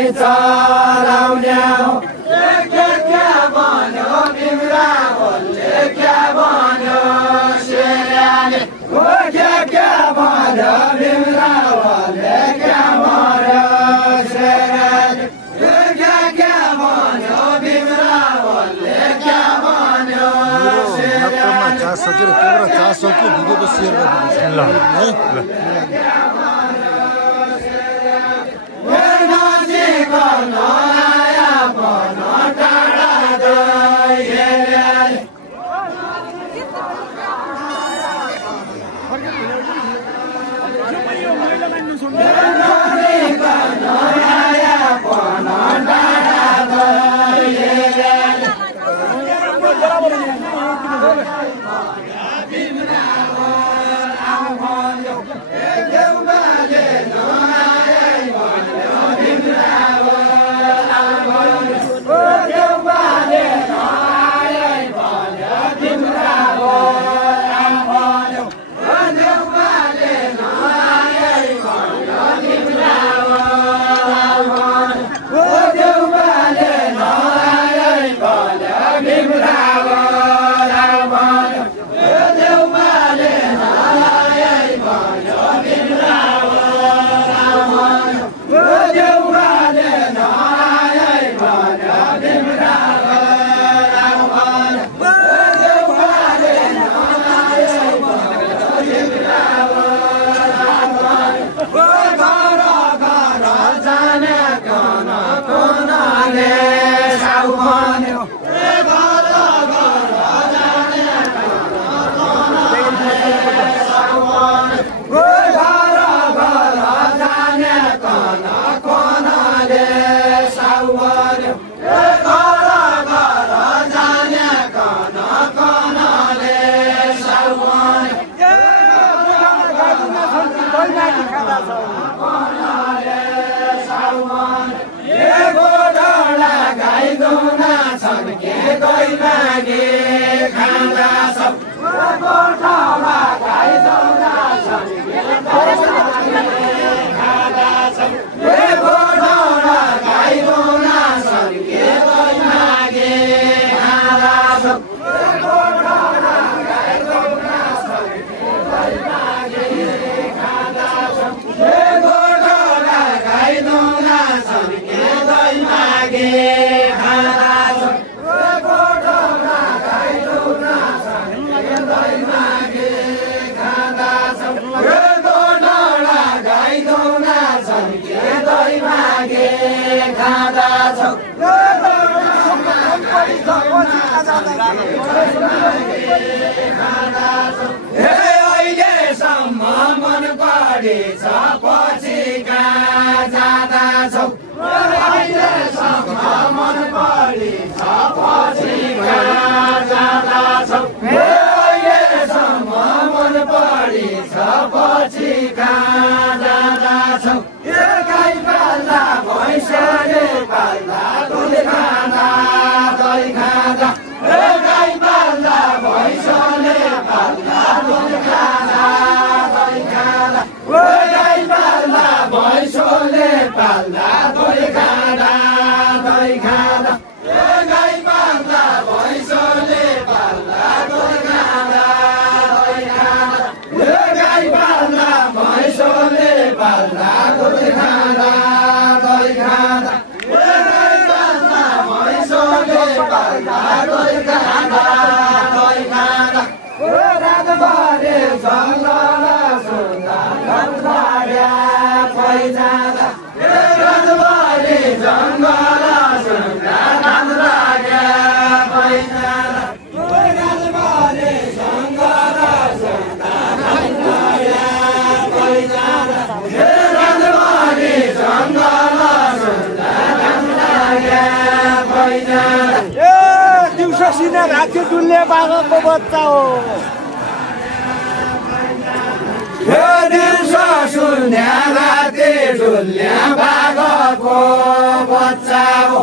चलाउने के भन्यो बिम्रा बोलले के भन्यो शेराले के भन्यो बिम्रा बोलले के भन्यो शेराले के भन्यो बिम्रा बोलले के भन्यो शेराले चास सक्यो भिडियोको शेयर गरिदिनुहोस् ल अहिलेसम्म मन परेछ पछि कहाँ जाँदा छौ अहिलेसम्म मन परेछ पछि कहाँ जाँदा छौ अहिलेसम्म मन परेछ पछि कहाँ जाँदा छौ गाई पाल्दा भैँसले पाल्दा दुध खाँदा दही खाँदा गाई पाल्दा भैँसले पाल्दा दुध खाँदा दही खाँदा गाई पाल्दा भैँसले पाल्दा दुध खाँदा दही खाँदा गाई पाल्दा भैँसले पाल्दा दुध खाँदा दही खाँदा गाई पाल्दा भैँसले पाल्दा दुध खाँदा दही खाँदा रातभरि जङ्गल सुन्दा घरबाड्या पैजादा रातभरि जङ्गल सुन्दा घरबाड्या पैजादा रातभरि जङ्गल सुन्दा घरबाड्या पैजादा रातभरि जङ्गल सुन्दा घरबाड्या पैजादा दिउँसो सिधा राख्यो डुल्ले बाघको बच्चा हो दिउँसो सुन्या राति डुल्ने बाघको बच्चा हो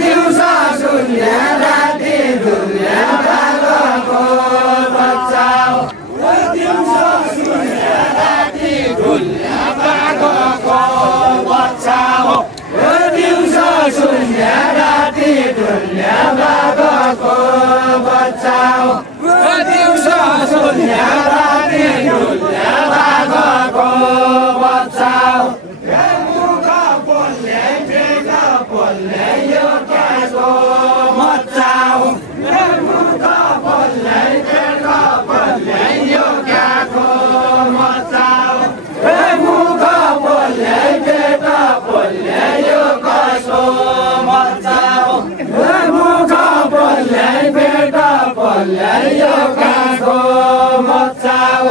दिउँसो सुन्या राति डुल्ने बाघको बच्चा हो सुन्या राति झुल्या भागको बच्चा हो मुख बोल्ने पेट बोल्ने यो क्याको मच्चा हो मुख बोल्ने पेट बोल्ने यो क्याको मच्चा हो मुख बोल्ने पेट बोल्ने यो कसो मच्चा हो मुख बोल्ने पेट बोल्ने यो काको मच्चा हो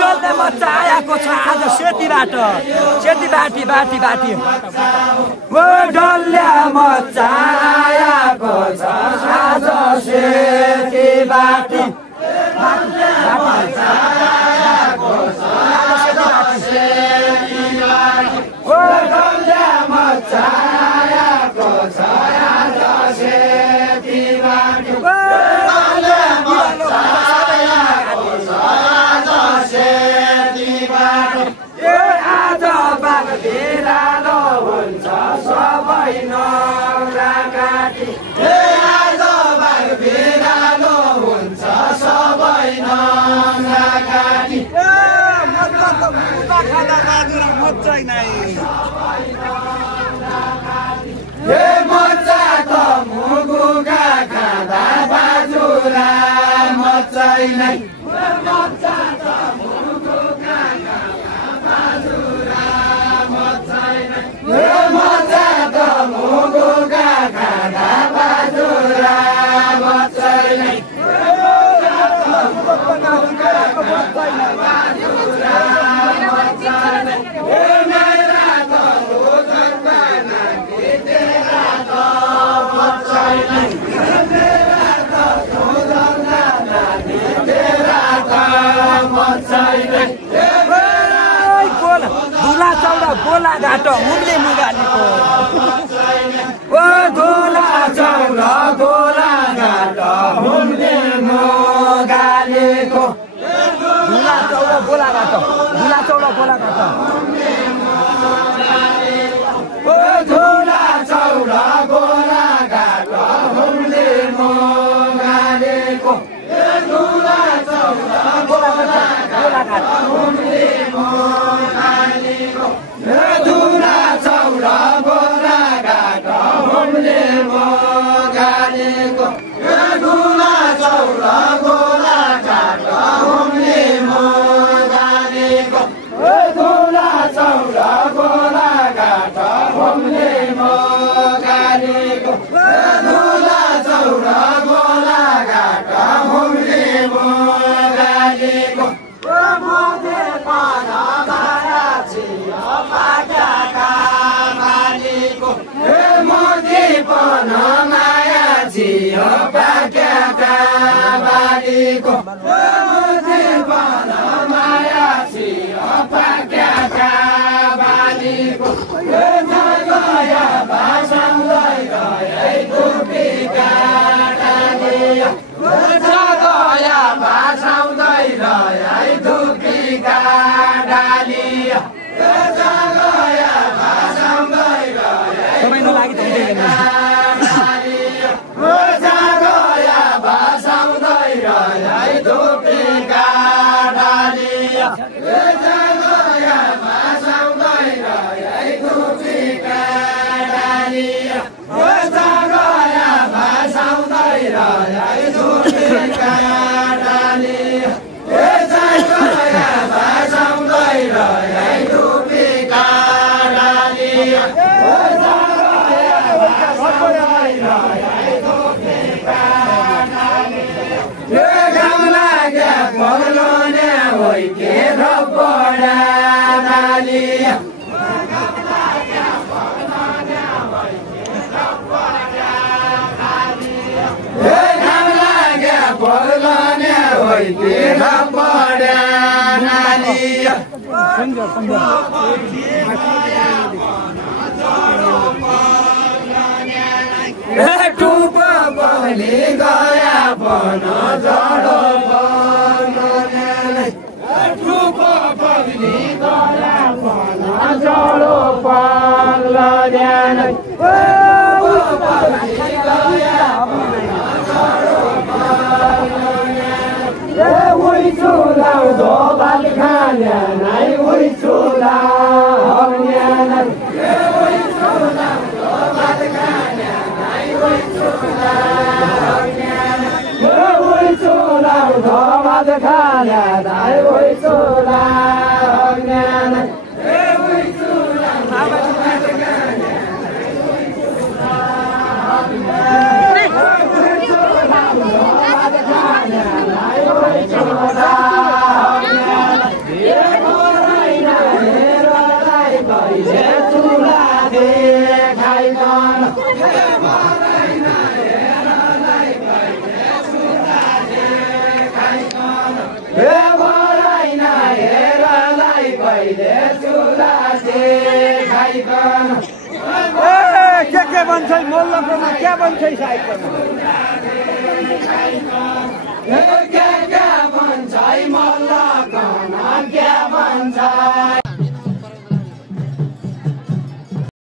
डल्ले मच्चा आएको छ आज सेतीबाट सेती बाटी बाटी बाटी डल्ले मच्चा आएको छ आज सेती बाटी डल्ले मच्चा आएको छ आज सेती बाटी डल्ले मच्चा आएको छ आज सेती बाटी डल्ले मच्चा आएको छ आज सेती बाटी आज बाघ बिरालो हुन्छ सबै नौरा काटी आज बाघ बिरालो हुन्छ सबै नौरा काटी मच्चा त मुगुका खाँदा बाजुरा मच्चै नै मच्चा त मुगुका खाँदा बाजुरा मच्चै नै मच्चा त मुगुका खाँदा बाजुरा मच्चै नै धुला चौडा गोला घाटो मुम्ले मुगालीको धुला चौडा गोला घाटो मुम्ले मुगालीको धुला चौडा गोला घाटो धुला चौडा गोला घाटो धुला चौडा गोला घाटो मुम्ले मुगालीको धुला चौडा गोला घाटो मुम्ले मुगालीको धुला चौडा गोला घाटो मुम्ले मुगालीको धुला चौडा गोला घाटो मुम्ले मुगालीको धुला चौडा गोला घाटो मुम्ले मुगालीको धुला चौडा गोला घाटो मुम्ले मुगालीको मोदे पाना माया छियो पाक्याका मालीको मोदे पाना माया छियो पाक्याका मालीको मोदे पाना माया छियो पाक्याका मालीको गया भाषालाई गए दुपीका डालिया गया भाषाउँदै रहे दुपीका डालिया गया भाषाउँदै रहे गया भाषाउँदै रहे दुपीका डालिया गया भाषाउँदै रहे दुपीका डालिया गया भाषाउँदै रहे दुपीका डालिया गया भाषाउँदै रहे दुपीका डालिया घाम लाग्या पग्लोने होइ के रब्बडा डालिया घाम लाग्या पग्लोने होइ के रब्बडा डालिया टुप बहली गया बन जडो बन टुप बहली गया बन जडो बन गया उही चुलाउँदो भात खाने नै उही चुला हग्ने भात खाने दाइ उही चुला हग्ने के भन्छ मल्लकोमा के भन्छ साइडमा के भन्छ मल्लकोमा के भन्छ